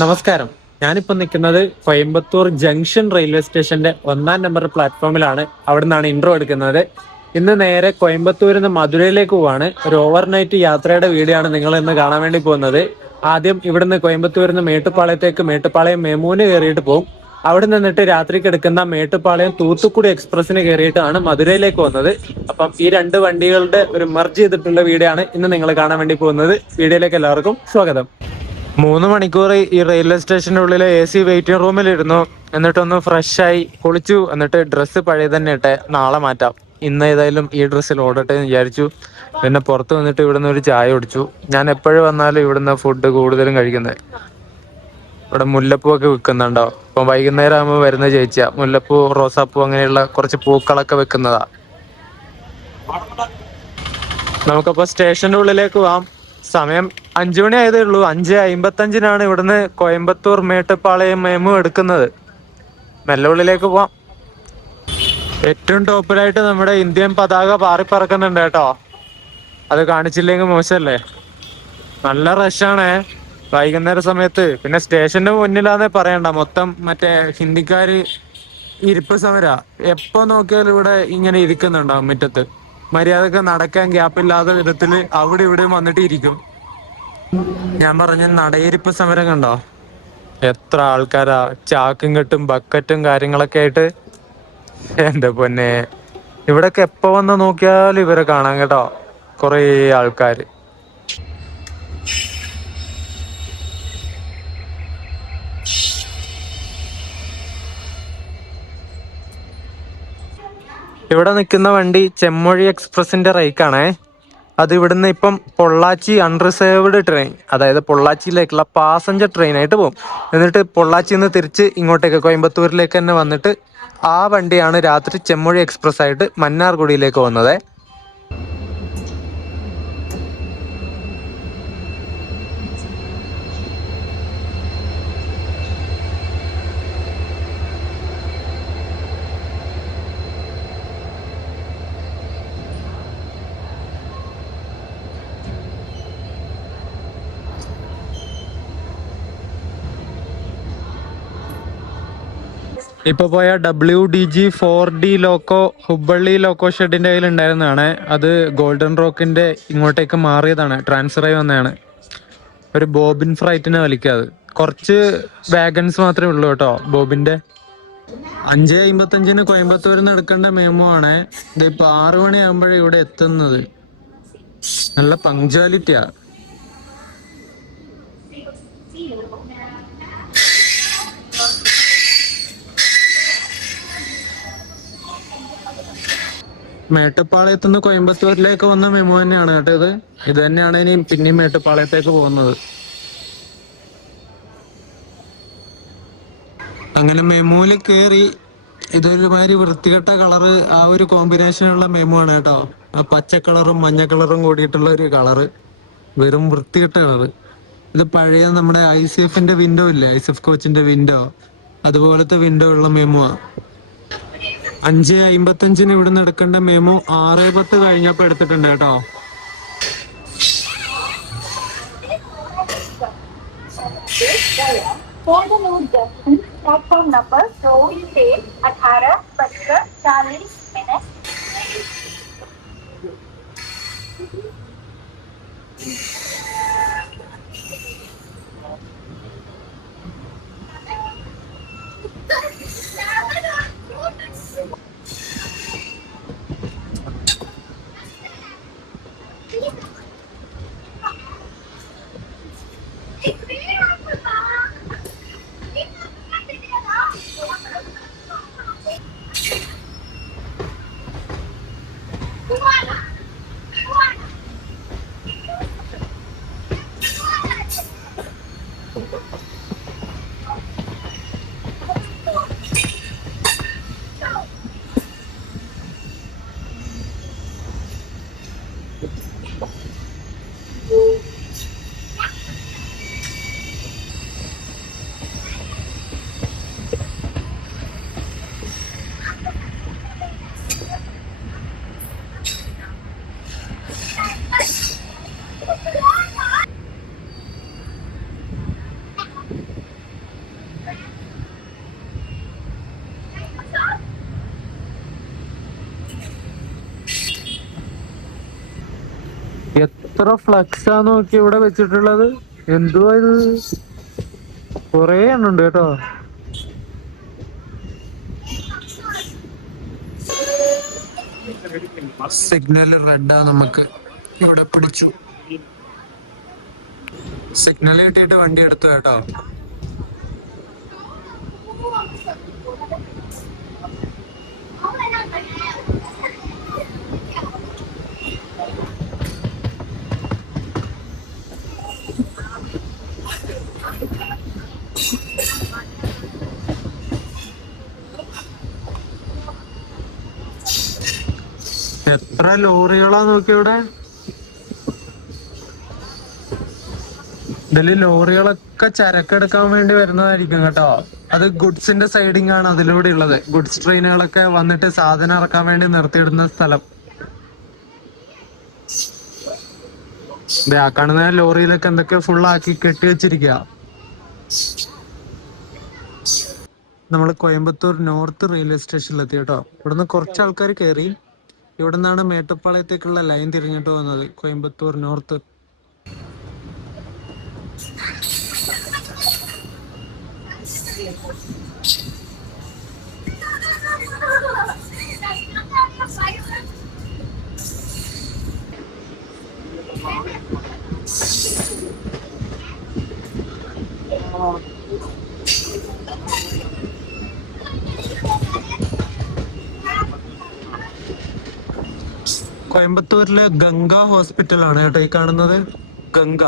നമസ്കാരം. ഞാനിപ്പോ നിൽക്കുന്നത് കോയമ്പത്തൂർ ജംഗ്ഷൻ റെയിൽവേ സ്റ്റേഷന്റെ 1-ാം നമ്പർ പ്ലാറ്റ്ഫോമിലാണ്. അവിടെ നിന്നാണ് ഇൻട്രോ എടുക്കുന്നത്. ഇന്ന് നേരെ കോയമ്പത്തൂരിൽ നിന്ന് മധുരയിലേക്ക് പോവാണ്. ഒരു ഓവർനൈറ്റ് യാത്രയുടെ വീഡിയോ ആണ് നിങ്ങൾ ഇന്ന് കാണാൻ വേണ്ടി പോകുന്നത്. ആദ്യം ഇവിടുന്ന് കോയമ്പത്തൂരിൽ നിന്ന് മേട്ടുപ്പാളയത്തേക്ക് മേട്ടുപ്പാളയം മെമൂന് കയറിയിട്ട് പോകും. അവിടെ നിന്നിട്ട് രാത്രിക്ക് എടുക്കുന്ന മേട്ടുപ്പാളയം തൂത്തുക്കുടി എക്സ്പ്രസിന് കയറിയിട്ടാണ് മധുരയിലേക്ക് പോകുന്നത്. അപ്പം ഈ രണ്ട് വണ്ടികളുടെ ഒരു മെർജ് ചെയ്തിട്ടുള്ള വീഡിയോ ആണ് ഇന്ന് നിങ്ങൾ കാണാൻ വേണ്ടി പോകുന്നത്. വീഡിയോയിലേക്ക് എല്ലാവർക്കും സ്വാഗതം. 3 മണിക്കൂർ ഈ റെയിൽവേ സ്റ്റേഷന്റെ ഉള്ളിലെ AC വെയിറ്റിംഗ് റൂമിലിരുന്നു. എന്നിട്ടൊന്ന് ഫ്രഷായി കുളിച്ചു. എന്നിട്ട് ഡ്രസ്സ് പഴയ തന്നെ ഇട്ടെ, നാളെ മാറ്റാം. ഇന്ന് ഏതായാലും ഈ ഡ്രസ്സിൽ ഓടട്ടെ എന്ന് വിചാരിച്ചു. പിന്നെ പുറത്ത് വന്നിട്ട് ഇവിടുന്ന് ഒരു ചായ കുടിച്ചു. ഞാൻ എപ്പോഴും വന്നാലും ഇവിടുന്ന് ഫുഡ് കൂടുതലും കഴിക്കുന്നത്. ഇവിടെ മുല്ലപ്പൂ ഒക്കെ വിൽക്കുന്നുണ്ടോ? ഇപ്പം വൈകുന്നേരം ആകുമ്പോൾ വരുന്ന ചേച്ചിയാ. മുല്ലപ്പൂ, റോസാപ്പൂ അങ്ങനെയുള്ള കുറച്ച് പൂക്കളൊക്കെ വെക്കുന്നതാ. നമുക്കപ്പോ സ്റ്റേഷന്റെ ഉള്ളിലേക്ക് പോവാം. സമയം 5 മണി ആയതേ ഉള്ളൂ. 5:55 ഇവിടുന്ന് കോയമ്പത്തൂർ മേട്ടുപ്പാളയം മെമു എടുക്കുന്നത്. മെല്ലെ ഉള്ളിലേക്ക് പോവാം. ഏറ്റവും ടോപ്പിലായിട്ട് നമ്മുടെ ഇന്ത്യൻ പതാക പാറിപ്പറക്കുന്നുണ്ട് കേട്ടോ. അത് കാണിച്ചില്ലെങ്കിൽ മോശമല്ലേ? നല്ല റഷാണേ വൈകുന്നേര സമയത്ത്. പിന്നെ സ്റ്റേഷന്റെ മുന്നിലാന്നേ പറയണ്ട, മൊത്തം മറ്റേ ഹിന്ദിക്കാര് ഇരിപ്പ് സമര. എപ്പോ നോക്കിയാലും ഇവിടെ ഇങ്ങനെ ഇരിക്കുന്നുണ്ടാവും മുറ്റത്ത്. മര്യാദക്ക് നടക്കാൻ ഗ്യാപ്പില്ലാത്ത വിധത്തില് അവിടെ ഇവിടെയും വന്നിട്ട് ഇരിക്കും. ഞാൻ പറഞ്ഞ നടയിരിപ്പ് സമരം കണ്ടോ? എത്ര ആൾക്കാരാ, ചാക്കും കെട്ടും ബക്കറ്റും കാര്യങ്ങളൊക്കെ ആയിട്ട്. എന്റെ പൊന്നെ, ഇവിടൊക്കെ എപ്പോ വന്ന് നോക്കിയാലും ഇവരെ കാണാൻ കേട്ടോ. കൊറേ ആൾക്കാര്. ഇവിടെ നിൽക്കുന്ന വണ്ടി ചെമ്മൊഴി എക്സ്പ്രസിന്റെ റൈക്കാണേ. അത് ഇവിടുന്ന് ഇപ്പം പൊള്ളാച്ചി അൺറിസേർവ്ഡ് ട്രെയിൻ, അതായത് പൊള്ളാച്ചിയിലേക്കുള്ള പാസഞ്ചർ ട്രെയിൻ ആയിട്ട് പോകും. എന്നിട്ട് പൊള്ളാച്ചിയിൽ നിന്ന് തിരിച്ച് ഇങ്ങോട്ടേക്ക് കോയമ്പത്തൂരിലേക്ക് തന്നെ വന്നിട്ട് ആ വണ്ടിയാണ് രാത്രി ചെമ്മൊഴി എക്സ്പ്രസ് ആയിട്ട് മന്നാർഗുഡിയിലേക്ക് പോകുന്നത്. ഇപ്പൊ പോയ WDG 4D loco Hubballi loco ഷെഡിന്റെ കയ്യിൽ ഉണ്ടായിരുന്നതാണ്. അത് ഗോൾഡൻ റോക്കിന്റെ ഇങ്ങോട്ടേക്ക് മാറിയതാണ്, ട്രാൻസ്ഫർ ആയി വന്നതാണ്. ഒരു ബോബിൻ ഫ്രൈറ്റിനെ വലിക്കാത്. കുറച്ച് വാഗൺസ് മാത്രമേ ഉള്ളൂ കേട്ടോ ബോബിന്റെ. 5:55 കോയമ്പത്തൂരിൽ നിന്ന് എടുക്കേണ്ട മെമു ആണ്. ഇതിപ്പോ 6 മണിയാകുമ്പോഴേ ഇവിടെ എത്തുന്നത്. നല്ല പങ്ക്ച്വാലിറ്റിയാ. മേട്ടുപ്പാളയത്തു നിന്ന് കോയമ്പത്തൂരിലേക്ക് വന്ന മെമു തന്നെയാണ് കേട്ടോ ഇത്. ഇത് തന്നെയാണ് ഇനി പിന്നെയും മേട്ടുപ്പാളയത്തേക്ക് പോകുന്നത്. അങ്ങനെ മെമുവിൽ കയറി. ഇതൊരുമാതിരി വൃത്തികെട്ട കളറ്, ആ ഒരു കോമ്പിനേഷനുള്ള മെമു ആണ് കേട്ടോ. പച്ച കളറും മഞ്ഞ കളറും കൂടിയിട്ടുള്ള ഒരു കളറ്, വെറും വൃത്തികെട്ട കളറ്. ഇത് പഴയ നമ്മുടെ ICFന്റെ വിൻഡോ ഇല്ലേ, ICF കോച്ചിന്റെ വിൻഡോ, അതുപോലത്തെ വിൻഡോ ഉള്ള മെമു ആ. 5:55 ഇവിടുന്ന് എടുക്കേണ്ട മെമു 6:10 കഴിഞ്ഞപ്പോ എടുത്തിട്ടുണ്ട് കേട്ടോ. प्लेटफॉर्म नंबर 2 से 18:40 എത്ര ഫ്ലക്സാ നോക്കി ഇവിടെ വെച്ചിട്ടുള്ളത്. എന്തുവാ ഇത്? കൊറേ എണ്ണുണ്ട് കേട്ടോ. സിഗ്നൽ റെഡാ, നമുക്ക് ഇവിടെ പിടിച്ചു. സിഗ്നൽ കിട്ടിയിട്ട് വണ്ടി എടുത്തു കേട്ടോ. എത്ര ലോറികളാ നോക്കി ഇവിടെ. ഇതില് ലോറികളൊക്കെ ചരക്കെടുക്കാൻ വേണ്ടി വരുന്നതായിരിക്കും കേട്ടോ. അത് ഗുഡ്സിന്റെ സൈഡിങ് ആണ് അതിലൂടെ ഉള്ളത്. ഗുഡ്സ് ട്രെയിനുകളൊക്കെ വന്നിട്ട് സാധനം ഇറക്കാൻ വേണ്ടി നിർത്തിയിടുന്ന സ്ഥലം. ആ കാണുന്ന ലോറിയിലൊക്കെ എന്തൊക്കെ ഫുള്ളാക്കി കെട്ടി വെച്ചിരിക്കുക. നമ്മൾ കോയമ്പത്തൂർ നോർത്ത് റെയിൽവേ സ്റ്റേഷനിലെത്തി കേട്ടോ. ഇവിടുന്ന് കുറച്ച് ആൾക്കാർ കയറി. ഇവിടെ നിന്നാണ് മേട്ടുപ്പാളയത്തേക്കുള്ള ലൈൻ തിരിഞ്ഞിട്ട് വന്നത്, കോയമ്പത്തൂർ നോർത്ത്. കോയമ്പത്തൂരിലെ ഗംഗ ഹോസ്പിറ്റൽ ആണ് കേട്ടോ ഈ കാണുന്നത്. ഗംഗ.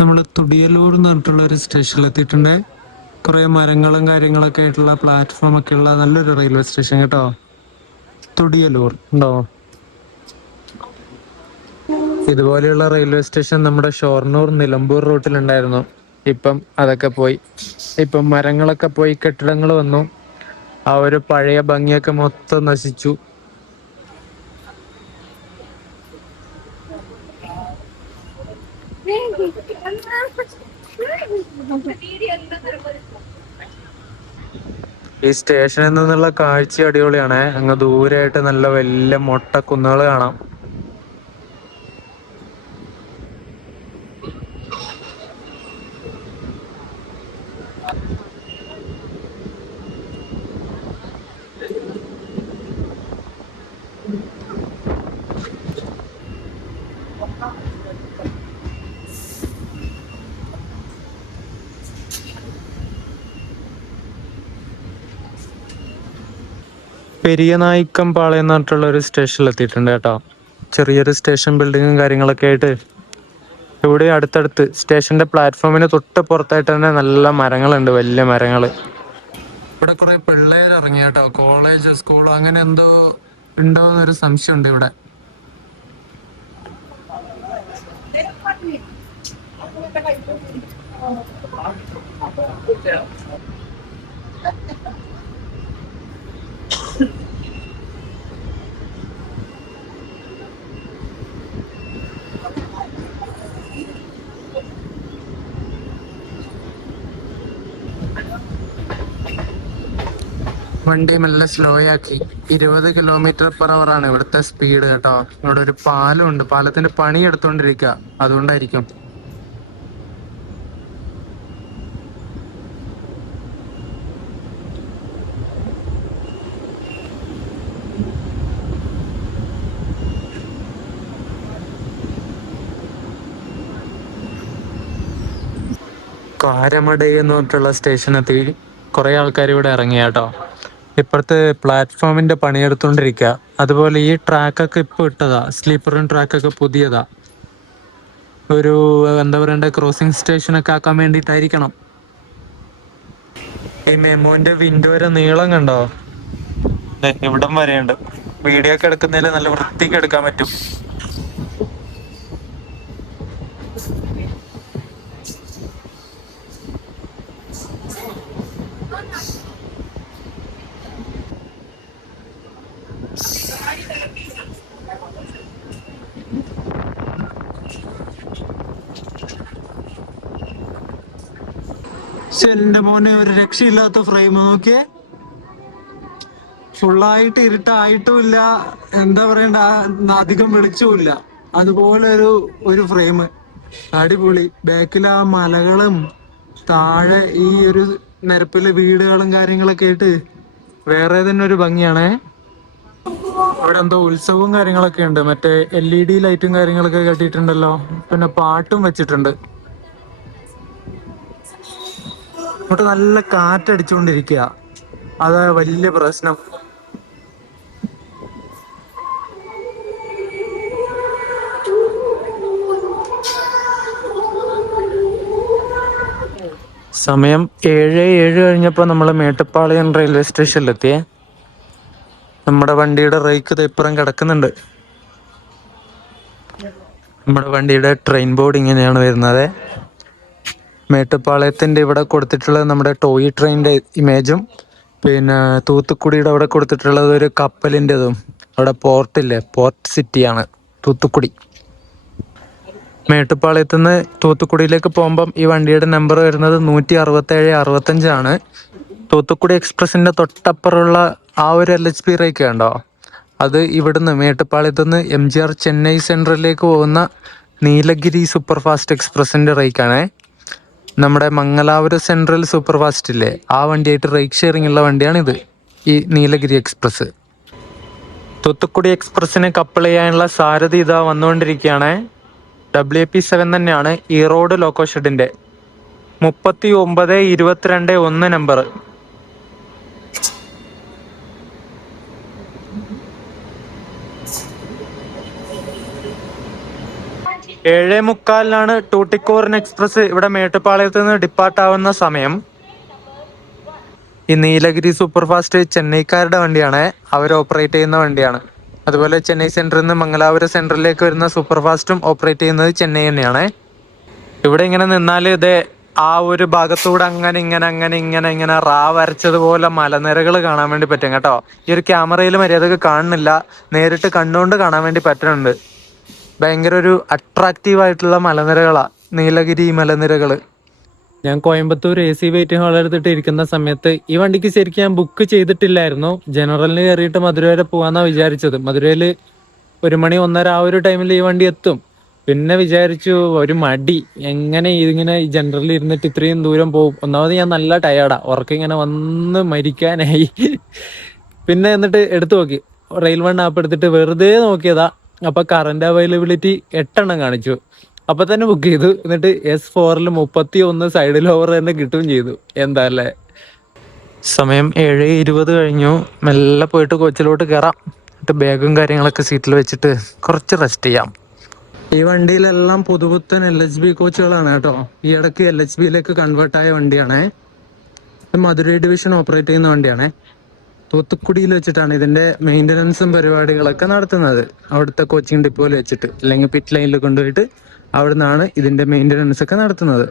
നമ്മൾ തുടിയലൂർ എന്ന് പറഞ്ഞിട്ടുള്ള ഒരു സ്റ്റേഷനിൽ എത്തിയിട്ടുണ്ട്. കുറെ മരങ്ങളും കാര്യങ്ങളൊക്കെ ആയിട്ടുള്ള പ്ലാറ്റ്ഫോം ഒക്കെ ഉള്ള നല്ലൊരു റെയിൽവേ സ്റ്റേഷൻ കേട്ടോ. തുടിയലൂർ ഉണ്ടോ? ഇതുപോലെയുള്ള റെയിൽവേ സ്റ്റേഷൻ നമ്മുടെ ഷൊർണൂർ നിലമ്പൂർ റൂട്ടിലുണ്ടായിരുന്നു. ഇപ്പം അതൊക്കെ പോയി. ഇപ്പം മരങ്ങളൊക്കെ പോയി, കെട്ടിടങ്ങൾ വന്നു. ആ ഒരു പഴയ ഭംഗിയൊക്കെ മൊത്തം നശിച്ചു. ഈ സ്റ്റേഷനിൽ നിന്നുള്ള കാഴ്ച അടിപൊളിയാണ്. അങ്ങ് ദൂരെയായിട്ട് നല്ല വലിയ മൊട്ട കുന്നുകൾ കാണാം. പെരിയനായിക്കം പാളയം എന്ന് പറഞ്ഞിട്ടുള്ള ഒരു സ്റ്റേഷനിൽ എത്തിയിട്ടുണ്ട് കേട്ടോ. ചെറിയൊരു സ്റ്റേഷൻ ബിൽഡിങ്ങും കാര്യങ്ങളൊക്കെ ആയിട്ട് ഇവിടെ അടുത്തടുത്ത് സ്റ്റേഷന്റെ പ്ലാറ്റ്ഫോമിന് തൊട്ട് പുറത്തായിട്ട് തന്നെ നല്ല മരങ്ങളുണ്ട്, വലിയ മരങ്ങള്. ഇവിടെ കുറെ പിള്ളേർ ഇറങ്ങി കേട്ടോ. കോളേജ്, സ്കൂൾ അങ്ങനെ എന്തോ ഉണ്ടോ എന്നൊരു സംശയമുണ്ട് ഇവിടെ. വണ്ടി മെല്ലെ സ്ലോ ആക്കി. 20 km/h ആണ് ഇവിടുത്തെ സ്പീഡ് കേട്ടോ. ഇവിടെ ഒരു പാലമുണ്ട്, പാലത്തിന്റെ പണി എടുത്തോണ്ടിരിക്കുക, അതുകൊണ്ടായിരിക്കും. കാരമട എന്ന് പറഞ്ഞിട്ടുള്ള സ്റ്റേഷനെത്തി കുറെ ആൾക്കാർ ഇവിടെ ഇറങ്ങിയ കേട്ടോ. ഇപ്പുറത്ത് പ്ലാറ്റ്ഫോമിന്റെ പണിയെടുത്തോണ്ടിരിക്കുക. അതുപോലെ ഈ ട്രാക്കൊക്കെ ഇപ്പൊ ഇട്ടതാ, സ്ലീപ്പറും ട്രാക്കൊക്കെ പുതിയതാ. ഒരു എന്താ പറയണ്ട, ക്രോസിംഗ് സ്റ്റേഷനൊക്കെ ആക്കാൻ വേണ്ടിയിട്ടായിരിക്കണം. ഈ മെമോന്റെ വിൻഡോ വരെ നീളം കണ്ടോ, ഇവിടം വരെയുണ്ട്. വീഡിയോ ഒക്കെ എടുക്കുന്നതിൽ നല്ല വൃത്തിക്ക് എടുക്കാൻ പറ്റും. എന്റെ മോനെ, ഒരു രക്ഷയില്ലാത്ത ഫ്രെയിം നോക്കിയേ. ഫുള്ളായിട്ട് ഇരുട്ടായിട്ടുമില്ല, എന്താ പറയണ്ട, അധികം വെളിച്ചമില്ല, അതുപോലെ ഒരു ഫ്രെയിം. അടിപൊളി. ബാക്കിൽ ആ മലകളും താഴെ ഈ ഒരു നിരപ്പിലെ വീടുകളും കാര്യങ്ങളൊക്കെ ആയിട്ട് വേറെ തന്നെ ഒരു ഭംഗിയാണേ. ഇവിടെ എന്തോ ഉത്സവവും കാര്യങ്ങളൊക്കെ ഉണ്ട്. മറ്റേ LED ലൈറ്റും കാര്യങ്ങളൊക്കെ കെട്ടിയിട്ടുണ്ടല്ലോ. പിന്നെ പാട്ടും വെച്ചിട്ടുണ്ട്. ഇവിടെ നല്ല കാറ്റടിച്ചുകൊണ്ടിരിക്കുക, അതാ വലിയ പ്രശ്നം. സമയം 7:07 കഴിഞ്ഞപ്പോൾ നമ്മൾ മേട്ടുപ്പാളയം റെയിൽവേ സ്റ്റേഷനിലെത്തിയേ. നമ്മുടെ വണ്ടിയുടെ റേക്ക് ഇപ്പുറം കിടക്കുന്നുണ്ട്. നമ്മുടെ വണ്ടിയുടെ ട്രെയിൻ ബോർഡ് ഇങ്ങനെയാണ് വരുന്നത്. മേട്ടുപ്പാളയത്തിന്റെ ഇവിടെ കൊടുത്തിട്ടുള്ളത് നമ്മുടെ ടോയ് ട്രെയിനിന്റെ ഇമേജും, പിന്നെ തൂത്തുക്കുടിയുടെ അവിടെ കൊടുത്തിട്ടുള്ളത് ഒരു കപ്പലിൻ്റെതും. അവിടെ പോർട്ടില്ലേ, പോർട്ട് സിറ്റിയാണ് തൂത്തുക്കുടി. മേട്ടുപ്പാളയത്ത് നിന്ന് തൂത്തുക്കുടിയിലേക്ക് പോകുമ്പം ഈ വണ്ടിയുടെ നമ്പർ വരുന്നത് 16765 തൂത്തുക്കുടി എക്സ്പ്രസിന്റെ തൊട്ടപ്പുറമുള്ള ആ ഒരു LHP റേക്ക് കണ്ടോ, അത് ഇവിടുന്ന് മേട്ടുപ്പാളയത്ത് നിന്ന് MGR ചെന്നൈ സെൻട്രലിലേക്ക് പോകുന്ന നീലഗിരി സൂപ്പർ ഫാസ്റ്റ് എക്സ്പ്രസിന്റെ റേക്കാണേ. നമ്മുടെ മംഗലാപുരം സെൻട്രൽ സൂപ്പർ ഫാസ്റ്റ് ഇല്ലേ, ആ വണ്ടിയായിട്ട് റേക്ക് ഷെയറിംഗ് ഉള്ള വണ്ടിയാണിത്, ഈ നീലഗിരി എക്സ്പ്രസ്. തൂത്തുക്കുടി എക്സ്പ്രസിനെ കപ്പിൾ ചെയ്യാനുള്ള സാരഥി ഇതാ വന്നുകൊണ്ടിരിക്കുകയാണേ. WP7 തന്നെയാണ് ഈ റോഡ് ലോക്കോ ഷെഡിന്റെ 3922 നമ്പർ. 7:45 ടൂട്ടിക്കോറിൻ എക്സ്പ്രസ് ഇവിടെ മേട്ടുപ്പാളയത്ത് നിന്ന് ഡിപ്പാർട്ട് ആവുന്ന സമയം. ഈ നീലഗിരി സൂപ്പർ ഫാസ്റ്റ് ചെന്നൈക്കാരുടെ വണ്ടിയാണ്, അവർ ഓപ്പറേറ്റ് ചെയ്യുന്ന വണ്ടിയാണ്. അതുപോലെ ചെന്നൈ സെൻട്രലിൽ നിന്ന് മംഗലാപുരം സെൻട്രലിലേക്ക് വരുന്ന സൂപ്പർ ഫാസ്റ്റും ഓപ്പറേറ്റ് ചെയ്യുന്നത് ചെന്നൈ തന്നെയാണ്. ഇവിടെ ഇങ്ങനെ നിന്നാൽ ഇത് ആ ഒരു ഭാഗത്തൂടെ അങ്ങനെ ഇങ്ങനെ റാ വരച്ചതുപോലെ മലനിരകൾ കാണാൻ വേണ്ടി പറ്റും കേട്ടോ. ഈ ഒരു ക്യാമറയിൽ മര്യാദക്ക് കാണുന്നില്ല, നേരിട്ട് കണ്ടുകൊണ്ട് കാണാൻ വേണ്ടി പറ്റുന്നുണ്ട്. ഭയങ്കര ഒരു അട്രാക്റ്റീവ് ആയിട്ടുള്ള മലനിരകളാ നീലഗിരി മലനിരകള്. ഞാൻ കോയമ്പത്തൂർ AC വെയിറ്റിംഗ് ഹാൾ എടുത്തിട്ട് ഇരിക്കുന്ന സമയത്ത് ഈ വണ്ടിക്ക് ശരിക്കും ഞാൻ ബുക്ക് ചെയ്തിട്ടില്ലായിരുന്നു. ജനറലിന് കയറിയിട്ട് മധുര വരെ പോകാന്നാ വിചാരിച്ചത്. മധുരയിൽ 1 മണി 1:30 ആ ഒരു ടൈമിൽ ഈ വണ്ടി എത്തും. പിന്നെ വിചാരിച്ചു ഒരു മടി, എങ്ങനെ ഇതിങ്ങനെ ജനറലിൽ ഇരുന്നിട്ട് ഇത്രയും ദൂരം പോകും. ഒന്നാമത് ഞാൻ നല്ല ടയേർഡാ, ഉറക്കം ഇങ്ങനെ വന്ന് മരിക്കാനായി. പിന്നെ എന്നിട്ട് എടുത്തു നോക്കി, റെയിൽ വൺ ആപ്പ് എടുത്തിട്ട് വെറുതെ നോക്കിയതാ. അപ്പൊ കറന്റ് അവൈലബിലിറ്റി 8 കാണിച്ചു. അപ്പൊ തന്നെ ബുക്ക് ചെയ്തു. എന്നിട്ട് S4 31 സൈഡിൽ ഓവർ തന്നെ കിട്ടുകയും ചെയ്തു. എന്താ അല്ലേ. സമയം 7:20 കഴിഞ്ഞു. മെല്ലെ പോയിട്ട് കോച്ചിലോട്ട് കയറാം. എന്നിട്ട് ബാഗും കാര്യങ്ങളൊക്കെ സീറ്റിൽ വെച്ചിട്ട് കുറച്ച് റെസ്റ്റ് ചെയ്യാം. ഈ വണ്ടിയിലെല്ലാം പുതുപുത്തൻ LHB കോച്ചുകളാണ് കേട്ടോ. ഈ ഇടയ്ക്ക് LHBയിലേക്ക് കൺവേർട്ട് ആയ വണ്ടിയാണേ. മധുരൈ ഡിവിഷൻ ഓപ്പറേറ്റ് ചെയ്യുന്ന വണ്ടിയാണേ. തൂത്തുക്കുടിയിൽ വെച്ചിട്ടാണ് ഇതിന്റെ മെയിൻ്റനൻസും പരിപാടികളൊക്കെ നടത്തുന്നത്. അവിടുത്തെ കോച്ചിങ് ഡിപ്പോയിൽ വെച്ചിട്ട്, അല്ലെങ്കിൽ പിറ്റ് ലൈനിൽ കൊണ്ടുപോയിട്ട് അവിടെ നിന്നാണ് ഇതിന്റെ മെയിൻ്റനൻസ് ഒക്കെ നടത്തുന്നത്.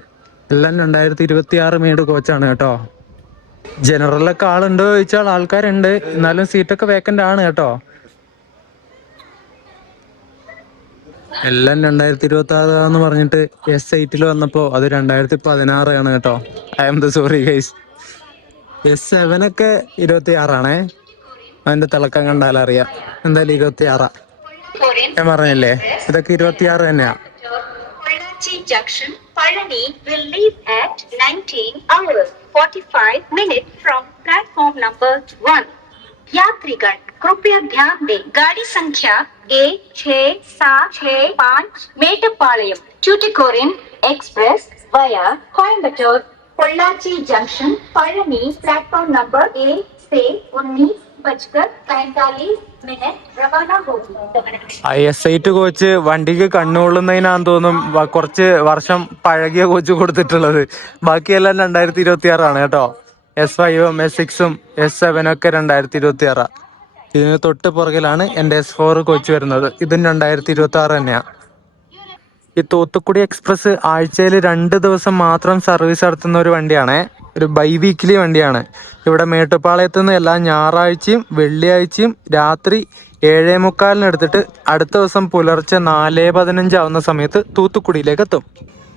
എല്ലാം 2026 മെയ്ഡ് കോച്ചാണ് കേട്ടോ. ജനറലൊക്കെ ആളുണ്ടോ ചോദിച്ചാൽ ആൾക്കാരുണ്ട്, എന്നാലും സീറ്റൊക്കെ വേക്കൻ്റ് ആണ് കേട്ടോ. എല്ലാം 2026 എന്ന് പറഞ്ഞിട്ട് S8 വന്നപ്പോ അത് 2016 ആണ് കേട്ടോ. I am the sorry guys. S7 ഒക്കെ 26 അതിന്റെ തിളക്കം കണ്ടാലറിയാം. എന്തായാലും 26. ഞാൻ പറഞ്ഞില്ലേ ഇതൊക്കെ 26 തന്നെയാ. Kochi Junction, Palani will leave at 19 hours 45 minutes from platform number 1. यात्रीगण कृपया ध्यान दें गाड़ी संख्या A6765 मेटपालयम Tuticorin Express via Coimbatore Pollachi Junction Palani platform number A से 19:45 रवाना होगी. S8 കോച്ച് വണ്ടിക്ക് കണ്ണുകൊള്ളുന്നതിനാന്ന് തോന്നും കുറച്ച് വർഷം പഴകിയ കോച്ച് കൊടുത്തിട്ടുള്ളത്. ബാക്കിയെല്ലാം 2026 കേട്ടോ. S5ഉം S6ഉം S7 ഒക്കെ 2026. ഇതിന് തൊട്ട് പുറകിലാണ് എൻ്റെ S4 കോച്ച് വരുന്നത്. ഇതും 2026 തന്നെയാ. ഈ തൂത്തുക്കുടി എക്സ്പ്രസ് ആഴ്ചയിൽ 2 ദിവസം മാത്രം സർവീസ് നടത്തുന്ന ഒരു വണ്ടിയാണ്. ഒരു ബൈ വീക്കിലി വണ്ടിയാണ്. ഇവിടെ മേട്ടുപ്പാളയത്ത് നിന്ന് എല്ലാ ഞായറാഴ്ചയും വെള്ളിയാഴ്ചയും രാത്രി 7:45 എടുത്തിട്ട് അടുത്ത ദിവസം പുലർച്ചെ 4:15 ആവുന്ന സമയത്ത് തൂത്തുക്കുടിയിലേക്ക് എത്തും.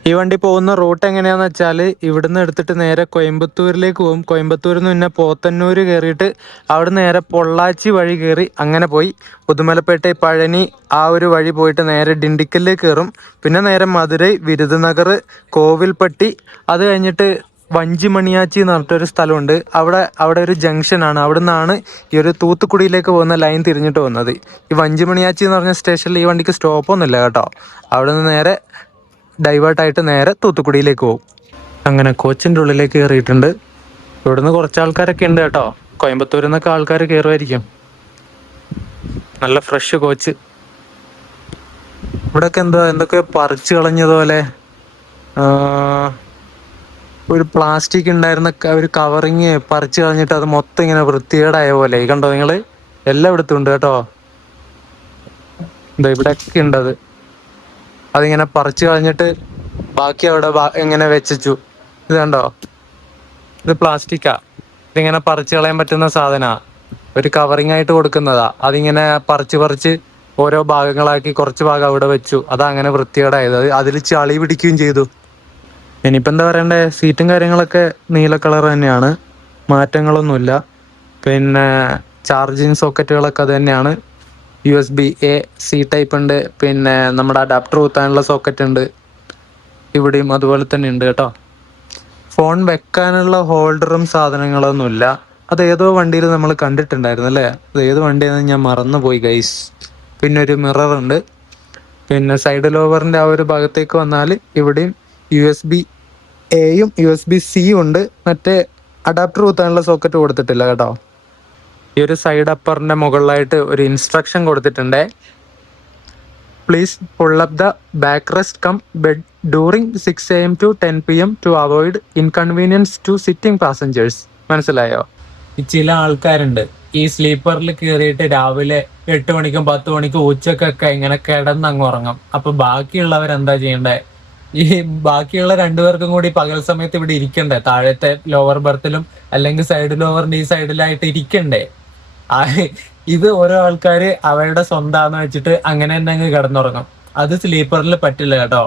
ഈ വണ്ടി പോകുന്ന റൂട്ട് എങ്ങനെയാന്ന് വെച്ചാൽ ഇവിടുന്ന് എടുത്തിട്ട് നേരെ കോയമ്പത്തൂരിലേക്ക് പോകും. കോയമ്പത്തൂരിൽ നിന്ന് പിന്നെ പോത്തന്നൂര് കയറിയിട്ട് അവിടെ നേരെ പൊള്ളാച്ചി വഴി കയറി അങ്ങനെ പോയി ഉദുമലപ്പേട്ട പഴനി ആ ഒരു വഴി പോയിട്ട് നേരെ ഡിണ്ടിക്കലിലേക്ക് കയറും. പിന്നെ നേരെ മധുരൈ, വിരുദനഗർ, കോവിൽപ്പട്ടി, അത് കഴിഞ്ഞിട്ട് വഞ്ചിമണിയാച്ചി എന്ന് പറഞ്ഞിട്ടൊരു സ്ഥലമുണ്ട്. അവിടെ ഒരു ജംഗ്ഷനാണ്. അവിടെ നിന്നാണ് ഈ ഒരു തൂത്തുക്കുടിയിലേക്ക് പോകുന്ന ലൈൻ തിരിഞ്ഞിട്ട് പോകുന്നത്. ഈ വഞ്ചിമണിയാച്ചി എന്ന് പറഞ്ഞ സ്റ്റേഷനിൽ ഈ വണ്ടിക്ക് സ്റ്റോപ്പൊന്നുമില്ല കേട്ടോ. അവിടെ നിന്ന് നേരെ ഡൈവേർട്ടായിട്ട് നേരെ തൂത്തുക്കുടിയിലേക്ക് പോകും. അങ്ങനെ കോച്ചിൻ്റെ ഉള്ളിലേക്ക് കയറിയിട്ടുണ്ട്. ഇവിടുന്ന് കുറച്ച് ആൾക്കാരൊക്കെ ഉണ്ട് കേട്ടോ. കോയമ്പത്തൂരിൽ നിന്നൊക്കെ ആൾക്കാർ കയറുമായിരിക്കും. നല്ല ഫ്രഷ് കോച്ച്. ഇവിടെയൊക്കെ എന്തൊക്കെ പറിച്ചു കളഞ്ഞതുപോലെ ഒരു പ്ലാസ്റ്റിക് ഉണ്ടായിരുന്ന ഒരു കവറിങ് പറിച്ചു കളഞ്ഞിട്ട് അത് മൊത്തം ഇങ്ങനെ വൃത്തികേടായ പോലെ കണ്ടോ നിങ്ങൾ. എല്ലാം ഇവിടുത്തും ഉണ്ട് കേട്ടോ. ഇവിടെയൊക്കെ ഉണ്ട് അത്. അതിങ്ങനെ പറിച്ചു കളഞ്ഞിട്ട് ബാക്കി അവിടെ ഇങ്ങനെ വെച്ചു. ഇത് കണ്ടോ, ഇത് പ്ലാസ്റ്റിക്കാ. ഇതിങ്ങനെ പറിച്ചു കളയാൻ പറ്റുന്ന സാധനമാ. ഒരു കവറിങ് ആയിട്ട് കൊടുക്കുന്നതാ. അതിങ്ങനെ പറിച്ച് ഓരോ ഭാഗങ്ങളാക്കി കുറച്ച് ഭാഗം അവിടെ വെച്ചു. അതങ്ങനെ വൃത്തികേടായത്. അതിൽ ചളി പിടിക്കുകയും ചെയ്തു. ഇനിയിപ്പോൾ എന്താ പറയണ്ടേ, സീറ്റും കാര്യങ്ങളൊക്കെ നീല കളർ തന്നെയാണ്, മാറ്റങ്ങളൊന്നുമില്ല. പിന്നെ ചാർജിങ് സോക്കറ്റുകളൊക്കെ അത് തന്നെയാണ്. USB-A C ടൈപ്പ് ഉണ്ട്. പിന്നെ നമ്മുടെ അഡാപ്റ്റർ കുത്താനുള്ള സോക്കറ്റ് ഉണ്ട്. ഇവിടെയും അതുപോലെ തന്നെ ഉണ്ട് കേട്ടോ. ഫോൺ വെക്കാനുള്ള ഹോൾഡറും സാധനങ്ങളൊന്നുമില്ല. അത് ഏതോ വണ്ടിയിൽ നമ്മൾ കണ്ടിട്ടുണ്ടായിരുന്നു അല്ലേ. അത് ഏത് വണ്ടിയാണെന്ന് ഞാൻ മറന്നുപോയി ഗൈസ്. പിന്നെ ഒരു മിറർ ഉണ്ട്. പിന്നെ സൈഡ് ലോവറിൻ്റെ ആ ഒരു ഭാഗത്തേക്ക് വന്നാൽ ഇവിടെയും USB-Aയും USB-Cയും ഉണ്ട്. മറ്റേ അഡാപ്റ്റർ കുത്താനുള്ള സോക്കറ്റ് കൊടുത്തിട്ടില്ല കേട്ടോ. ഈ ഒരു സൈഡ് അപ്പറിൻ്റെ മുകളിലായിട്ട് ഒരു ഇൻസ്ട്രക്ഷൻ കൊടുത്തിട്ടുണ്ട്. Please pull up the back rest cum bed during 6 AM to 10 PM to avoid inconvenience to sitting passengers. മനസ്സിലായോ? ചില ആൾക്കാരുണ്ട് ഈ സ്ലീപ്പറിൽ കയറിയിട്ട് രാവിലെ 8 മണിക്കും 10 മണിക്കും ഉച്ചക്കൊക്കെ ഇങ്ങനെ കിടന്നങ്ങ് ഉറങ്ങും. അപ്പൊ ബാക്കിയുള്ളവരെന്താ ചെയ്യണ്ടേ? ഈ ബാക്കിയുള്ള 2 പേർക്കും കൂടി പകൽ സമയത്ത് ഇവിടെ ഇരിക്കണ്ടേ? താഴത്തെ ലോവർ ബർത്തിലും അല്ലെങ്കിൽ സൈഡ് ലോവറിന്റെ ഈ സൈഡിലായിട്ട് ഇരിക്കണ്ടേ? ഇത് ഓരോ ആൾക്കാര് അവരുടെ സ്വന്തമാന്ന് വെച്ചിട്ട് അങ്ങനെ തന്നെ അങ്ങ് കിടന്നുറങ്ങും. അത് സ്ലീപ്പറിൽ പറ്റില്ല കേട്ടോ.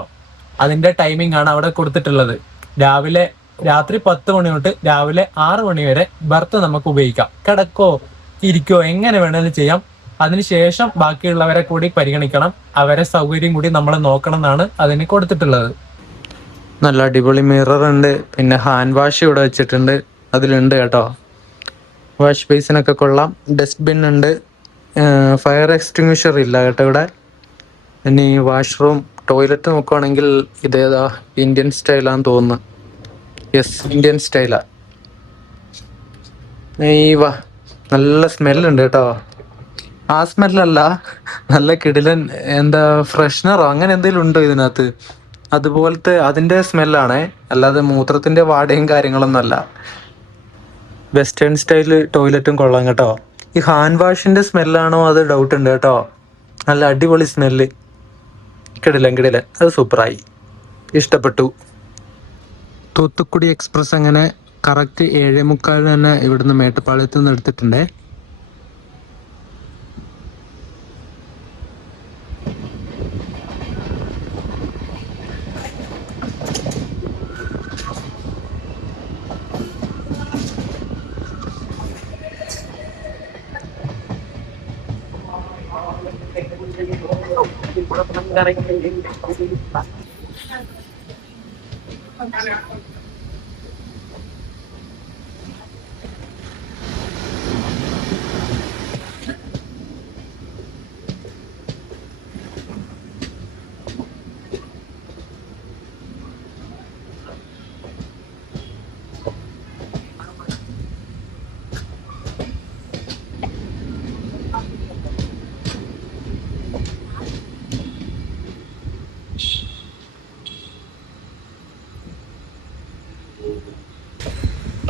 അതിന്റെ ടൈമിംഗ് ആണ് അവിടെ കൊടുത്തിട്ടുള്ളത്. രാത്രി 10 മണി തൊട്ട് രാവിലെ 6 മണി വരെ ബർത്ത് നമുക്ക് ഉപയോഗിക്കാം. കിടക്കോ ഇരിക്കോ എങ്ങനെ വേണമെങ്കിലും ചെയ്യാം. അതിനുശേഷം ബാക്കിയുള്ളവരെ കൂടി പരിഗണിക്കണം. അവരെ സൗകര്യം കൂടി നമ്മൾ നോക്കണം എന്നാണ് അതിന് കൊടുത്തിട്ടുള്ളത്. നല്ല അടിപൊളി മിറർ ഉണ്ട്. പിന്നെ ഹാൻഡ് വാഷ് ഇവിടെ വെച്ചിട്ടുണ്ട്. അതിലുണ്ട് കേട്ടോ. വാഷ് ബേസിനൊക്കെ കൊള്ളാം. ഡസ്റ്റ്ബിൻ ഉണ്ട്. ഫയർ എക്സ്റ്റിങ്വിഷർ ഇല്ല കേട്ടോ ഇവിടെ. ഇനി വാഷ്റൂം ടോയ്ലറ്റ് നോക്കുവാണെങ്കിൽ ഇതേതാ, ഇന്ത്യൻ സ്റ്റൈലാന്ന് തോന്നുന്നു. യെസ്, ഇന്ത്യൻ സ്റ്റൈലാ. നല്ല സ്മെല്ലുണ്ട് കേട്ടോ. ആ സ്മെല്ലല്ല, നല്ല കിടിലൻ എന്താ ഫ്രഷ്നറോ അങ്ങനെ എന്തെങ്കിലും ഉണ്ടോ ഇതിനകത്ത്? അതുപോലത്തെ അതിൻ്റെ സ്മെല്ലാണേ, അല്ലാതെ മൂത്രത്തിൻ്റെ വാടയും കാര്യങ്ങളൊന്നും അല്ല. വെസ്റ്റേൺ സ്റ്റൈല് ടോയ്ലറ്റും കൊള്ളാം കേട്ടോ. ഈ ഹാൻഡ് വാഷിൻ്റെ സ്മെല്ലാണോ അത് ഡൗട്ട് ഉണ്ട് കേട്ടോ. നല്ല അടിപൊളി സ്മെല്ല്. കിടിലൻ, അത് സൂപ്പറായി, ഇഷ്ടപ്പെട്ടു. തൂത്തുക്കുടി എക്സ്പ്രസ് അങ്ങനെ കറക്റ്റ് 7:45 തന്നെ ഇവിടുന്ന് മേട്ടുപ്പാളയത്ത് നിന്ന് എടുത്തിട്ടുണ്ടേ.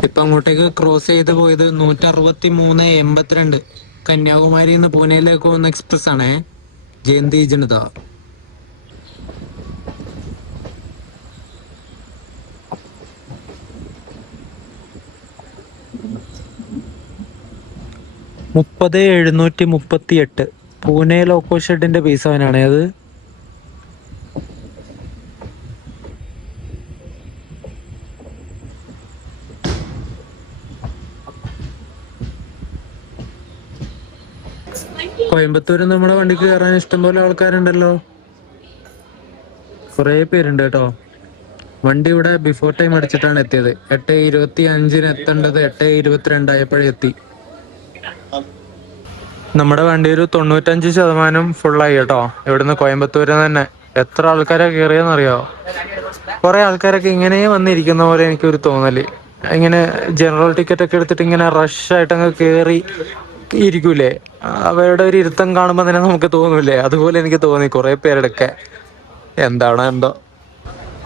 ഇപ്പൊ അങ്ങോട്ടേക്ക് ക്രോസ് ചെയ്ത് പോയത് 163-82 കന്യാകുമാരി നിന്ന് പൂനെയിലേക്ക് പോകുന്ന എക്സ്പ്രസ് ആണേ. ജയന്തി ജനത. മുപ്പത് 738 പൂനെ ലോക്കോ ഷെഡിന്റെ പീസ് അവനാണ് അത്. കോയമ്പത്തൂര് നമ്മുടെ വണ്ടിക്ക് കയറാൻ ഇഷ്ടംപോലെ ആൾക്കാരുണ്ടല്ലോ, കുറെ പേരുണ്ട് കേട്ടോ. വണ്ടി ഇവിടെ ബിഫോർ ടൈം അടിച്ചിട്ടാണ് എത്തിയത്. 8:25 എത്തേണ്ടത് 8:22 ആയപ്പോഴേ എത്തി. നമ്മുടെ വണ്ടി ഒരു 95% ഫുള്ളായി കേട്ടോ. ഇവിടുന്ന് കോയമ്പത്തൂര് തന്നെ എത്ര ആൾക്കാരെ കയറിയെന്നറിയോ? കുറെ ആൾക്കാരൊക്കെ ഇങ്ങനെ വന്നിരിക്കുന്ന പോലെ എനിക്കൊരു തോന്നല്. ഇങ്ങനെ ജനറൽ ടിക്കറ്റ് ഒക്കെ എടുത്തിട്ട് ഇങ്ങനെ റഷ് ആയിട്ട് അങ്ങ് കയറി ഇരിക്കൂലേ, അവരുടെ ഒരു ഇരുത്തം കാണുമ്പോൾ തന്നെ നമുക്ക് തോന്നൂലേ, അതുപോലെ എനിക്ക് തോന്നി കുറെ പേരുടെയൊക്കെ. എന്താണോ എന്തോ.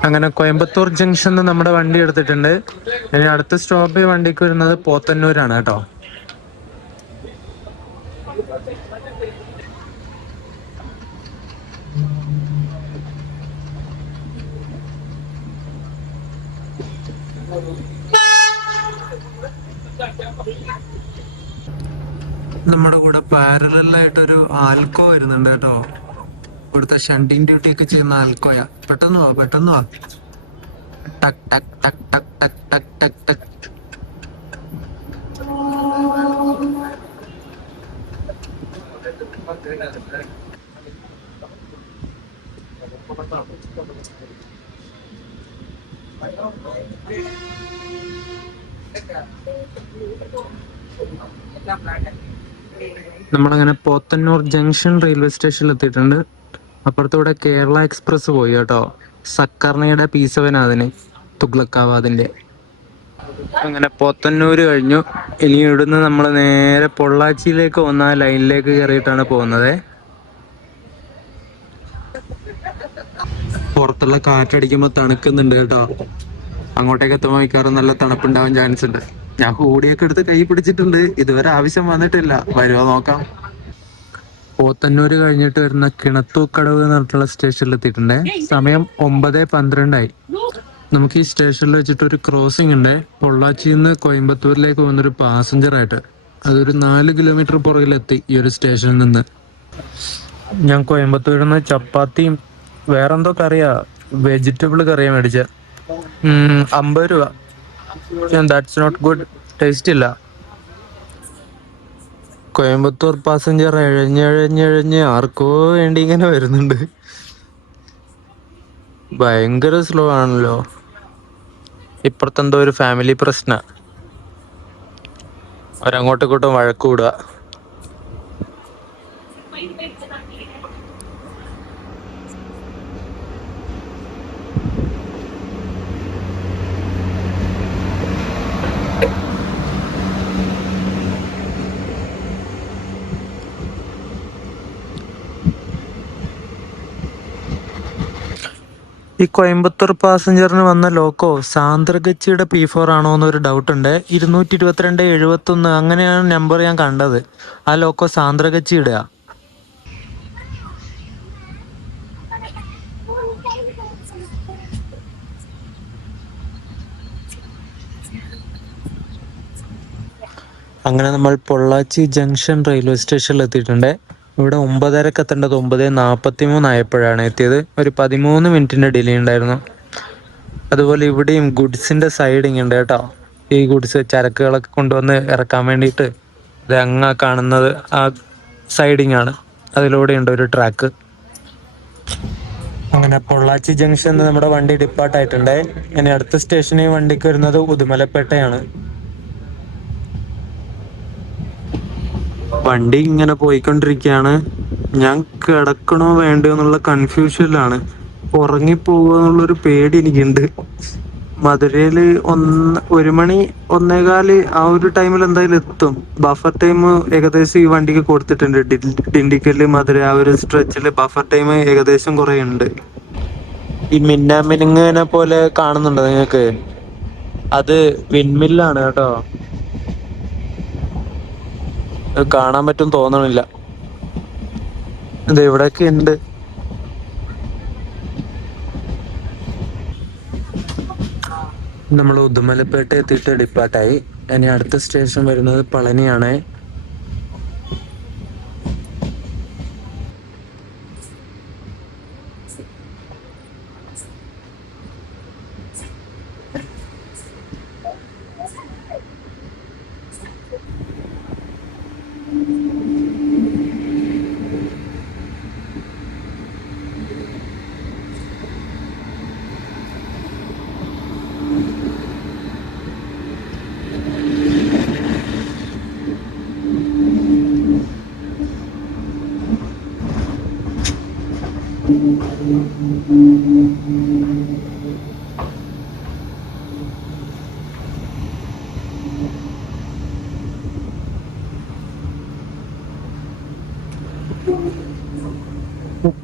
അങ്ങനെ കോയമ്പത്തൂർ ജംഗ്ഷനിൽ നമ്മുടെ വണ്ടി എടുത്തിട്ടുണ്ട്. ഇനി അടുത്ത സ്റ്റോപ്പ് വണ്ടിക്ക് വരുന്നത് പോത്തന്നൂരാണ് കേട്ടോ. നമ്മുടെ കൂടെ പാരലായിട്ടൊരു ആൽക്കോ വരുന്നുണ്ട് കേട്ടോ. ഇവിടുത്തെ ഷണ്ടിങ് ഡ്യൂട്ടി ഒക്കെ ചെയ്യുന്ന ആൽക്കോയാ. പെട്ടെന്ന് വാ, പെട്ടെന്ന് വാ. ടക് ടക് ടക് ടക് ടക് ടക് ടക് ടക്. നമ്മളങ്ങനെ പോത്തന്നൂർ ജംഗ്ഷൻ റെയിൽവേ സ്റ്റേഷനിൽ എത്തിയിട്ടുണ്ട്. അപ്പുറത്തൂടെ കേരള എക്സ്പ്രസ് പോയി കേട്ടോ. സക്കർണയുടെ പീസവനാഥിന് തുഗ്ലക്കാവാദിന്റെ. അങ്ങനെ പോത്തന്നൂര് കഴിഞ്ഞു. ഇനി ഇവിടുന്ന് നമ്മൾ നേരെ പൊള്ളാച്ചിയിലേക്ക് വന്ന ലൈനിലേക്ക് കയറിയിട്ടാണ് പോകുന്നത്. പുറത്തുള്ള കാറ്റടിക്കുമ്പോൾ തണുക്കുന്നുണ്ട് കേട്ടോ. അങ്ങോട്ടേക്ക് എത്തുമ്പോൾ മിക്കവാറും നല്ല തണുപ്പുണ്ടാവാൻ ചാൻസ് ഉണ്ട്. ഞാൻ ഹൂഡിയൊക്കെ എടുത്ത് കൈ പിടിച്ചിട്ടുണ്ട്. ഇതുവരെ ആവശ്യം വന്നിട്ടില്ല, വരുമോ നോക്കാം. പോത്തന്നൂര് കഴിഞ്ഞിട്ട് വരുന്ന കിണത്തൂക്കടവ് എന്ന് പറഞ്ഞിട്ടുള്ള സ്റ്റേഷനിൽ എത്തിയിട്ടുണ്ട്. സമയം 9:12 നമുക്ക് ഈ സ്റ്റേഷനിൽ വെച്ചിട്ട് ഒരു ക്രോസിംഗ് ഉണ്ട്. പൊള്ളാച്ചിയിൽ നിന്ന് കോയമ്പത്തൂരിലേക്ക് പോകുന്നൊരു പാസഞ്ചർ ആയിട്ട്. അതൊരു 4 കിലോമീറ്റർ പുറകിലെത്തി ഈ ഒരു സ്റ്റേഷനിൽ നിന്ന്. ഞാൻ കോയമ്പത്തൂരിൽ നിന്ന് ചപ്പാത്തിയും വേറെന്തോ കറിയാ, വെജിറ്റബിൾ കറിയാ മേടിച്ച. 50 രൂപ. ദാറ്റ്സ് നോട്ട് ഗുഡ്, ടേസ്റ്റ് ഇല്ല. കോയമ്പത്തൂർ പാസഞ്ചർ എഴഞ്ഞെഴഞ്ഞെഴഞ്ഞ് ആർക്കോ വേണ്ടി ഇങ്ങനെ വരുന്നുണ്ട്. ഭയങ്കര സ്ലോ ആണല്ലോ. ഇപ്പുറത്തെന്തോ ഒരു ഫാമിലി പ്രശ്ന, അവരങ്ങോട്ടും ഇങ്ങോട്ടും വഴക്കൂടുക. ഈ കോയമ്പത്തൂർ പാസഞ്ചറിന് വന്ന ലോക്കോ സാന്ദ്രഗച്ചിയുടെ P4 ആണോ എന്നൊരു ഡൗട്ട് ഉണ്ട്. 222-71 അങ്ങനെയാണ് നമ്പർ ഞാൻ കണ്ടത്. ആ ലോക്കോ സാന്ദ്രഗച്ചിയുടെ. അങ്ങനെ നമ്മൾ പൊള്ളാച്ചി ജംഗ്ഷൻ റെയിൽവേ സ്റ്റേഷനിൽ എത്തിയിട്ടുണ്ട്. ഇവിടെ 9:30 എത്തേണ്ടത് 9:43 ആയപ്പോഴാണ് എത്തിയത്. ഒരു 13 മിനിറ്റിന്റെ ഡിലേ ഉണ്ടായിരുന്നു. അതുപോലെ ഇവിടെയും ഗുഡ്സിന്റെ സൈഡിങ് ഉണ്ട് കേട്ടോ. ഈ ഗുഡ്സ് ചരക്കുകളൊക്കെ കൊണ്ടുവന്ന് ഇറക്കാൻ വേണ്ടിയിട്ട് ഇത് അങ്ങ് കാണുന്നത് ആ സൈഡിങ് ആണ്. അതിലൂടെ ഉണ്ട് ഒരു ട്രാക്ക്. അങ്ങനെ പൊള്ളാച്ചി ജംഗ്ഷൻ നമ്മുടെ വണ്ടി ഡിപ്പാർട്ട് ആയിട്ടുണ്ട്. ഇനി അടുത്ത സ്റ്റേഷനിൽ വണ്ടിക്ക് വരുന്നത് ഉദുമലപ്പേട്ടയാണ്. വണ്ടി ഇങ്ങനെ പോയിക്കൊണ്ടിരിക്കുകയാണ്. ഞാൻ കിടക്കണോ വേണ്ടോ എന്നുള്ള കൺഫ്യൂഷനിലാണ്. ഉറങ്ങിപ്പോകുക എന്നുള്ളൊരു പേടി എനിക്കുണ്ട്. മധുരയില് 1 മണി 1:15 ആ ഒരു ടൈമിൽ എന്തായാലും എത്തും. ബഫർ ടൈം ഏകദേശം ഈ വണ്ടിക്ക് കൊടുത്തിട്ടുണ്ട്. ഡിണ്ടിക്കല് മധുര ആ ഒരു സ്ട്രെച്ചില് ബഫർ ടൈം ഏകദേശം കുറെ ഉണ്ട്. ഈ മിന്നാമിനുങ്ങിനെ പോലെ കാണുന്നുണ്ടോ നിങ്ങൾക്ക്? അത് വിൻമില്ലാണ് കേട്ടോ. അത് കാണാൻ പറ്റും തോന്നണില്ല. ഇത് ഇവിടെയൊക്കെ ഉണ്ട്. നമ്മൾ ഉദുമലപ്പേട്ട എത്തിയിട്ട് ഡിപ്പാർട്ടായി. ഇനി അടുത്ത സ്റ്റേഷൻ വരുന്നത് പളനിയാണ്.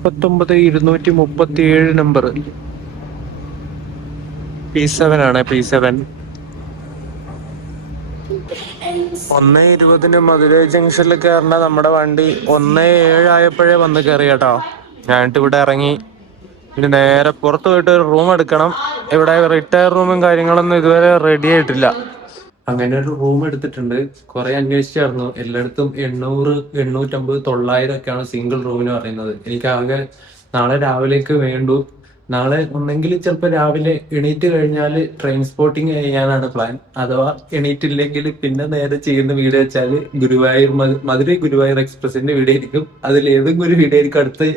(39,237) നമ്പർ P7 ആണ്. P7 1:20 മധുരൈ ജംഗ്ഷനിൽ കയറേണ്ട നമ്മുടെ വണ്ടി 1:07 ആയപ്പോഴേ വന്ന് കയറി കേട്ടോ. ഞാനിട്ട് ഇവിടെ ഇറങ്ങി. ഇനി നേരെ പുറത്ത് പോയിട്ട് ഒരു റൂം എടുക്കണം. ഇവിടെ റിട്ടയർ റൂമും കാര്യങ്ങളൊന്നും ഇതുവരെ റെഡി ആയിട്ടില്ല. അങ്ങനെ ഒരു റൂം എടുത്തിട്ടുണ്ട്. കുറെ അന്വേഷിച്ചായിരുന്നു. എല്ലായിടത്തും 800, 850, 900 ഒക്കെയാണ് സിംഗിൾ റൂമിന് പറയുന്നത്. എനിക്ക് ആകെ നാളെ രാവിലേക്ക് വേണ്ടു. നാളെ ഒന്നെങ്കിൽ ചിലപ്പോൾ രാവിലെ എണീറ്റ് കഴിഞ്ഞാൽ ട്രെയിൻ സ്പോട്ടിങ് ചെയ്യാനാണ് പ്ലാൻ. അഥവാ എണീറ്റില്ലെങ്കിൽ പിന്നെ നേരെ ചെയ്യുന്ന വീഡിയോ വെച്ചാൽ ഗുരുവായൂർ മധുരൈ ഗുരുവായൂർ എക്സ്പ്രസിന്റെ വീഡിയോ ആയിരിക്കും. അതിൽ ഏതെങ്കിലും ഒരു വീഡിയോ ആയിരിക്കും അടുത്ത്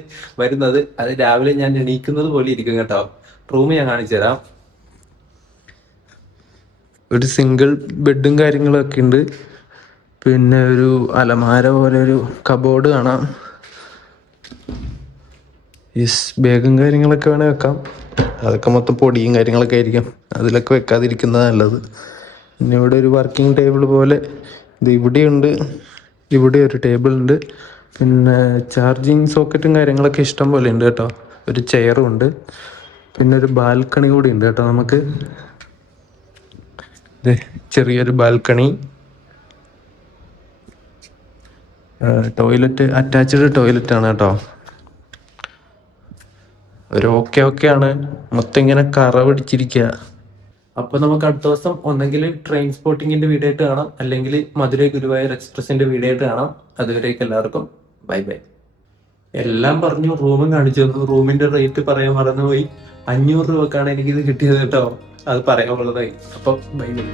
വരുന്നത്. അത് രാവിലെ ഞാൻ എണീക്കുന്നത് പോലെ ഇരിക്കും കേട്ടോ. റൂം ഞാൻ കാണിച്ചു തരാം. ഒരു സിംഗിൾ ബെഡും കാര്യങ്ങളൊക്കെ ഉണ്ട്. പിന്നെ ഒരു അലമാര പോലെ ഒരു കബോർഡ് കാണാം. ബാഗും കാര്യങ്ങളൊക്കെ വേണേൽ വെക്കാം. അതൊക്കെ മൊത്തം പൊടിയും കാര്യങ്ങളൊക്കെ ആയിരിക്കും. അതിലൊക്കെ വെക്കാതിരിക്കുന്നത് നല്ലത്. പിന്നെ ഇവിടെ ഒരു വർക്കിംഗ് ടേബിൾ പോലെ ഇത് ഇവിടെയുണ്ട്. ഇവിടെ ഒരു ടേബിൾ ഉണ്ട്. പിന്നെ ചാർജിങ് സോക്കറ്റും കാര്യങ്ങളൊക്കെ ഇഷ്ടം പോലെ ഉണ്ട് കേട്ടോ. ഒരു ചെയറും ഉണ്ട്. പിന്നെ ഒരു ബാൽക്കണി കൂടി ഉണ്ട് കേട്ടോ. നമുക്ക് ചെറിയൊരു ബാൽക്കണി. ടോയ്ലറ്റ് അറ്റാച്ച്ഡ് ടോയ്ലറ്റ് ആണ് കേട്ടോ. ഒരു ഓക്കെ ആണ്. മൊത്തം ഇങ്ങനെ കറ പിടിച്ചിരിക്കുക. അപ്പൊ നമുക്ക് അടുത്ത ദിവസം ഒന്നെങ്കിൽ ട്രെയിൻ സ്പോട്ടിങ്ങിന്റെ വീഡിയോ ആയിട്ട് കാണാം, അല്ലെങ്കിൽ മധുരൈ ഗുരുവായൂർ എക്സ്പ്രസിന്റെ വീഡിയോ ആയിട്ട് കാണാം. അതുവരേക്ക് എല്ലാവർക്കും ബൈ ബൈ. എല്ലാം പറഞ്ഞു. റൂമും കാണിച്ചു തന്നു. റൂമിന്റെ റേറ്റ് പറയാൻ മറന്നുപോയി. 500 രൂപക്കാണ് എനിക്കിത് കിട്ടിയത് കേട്ടോ. അത് പറയാനുള്ളതായി. അപ്പൊ ബൈ ബൈ.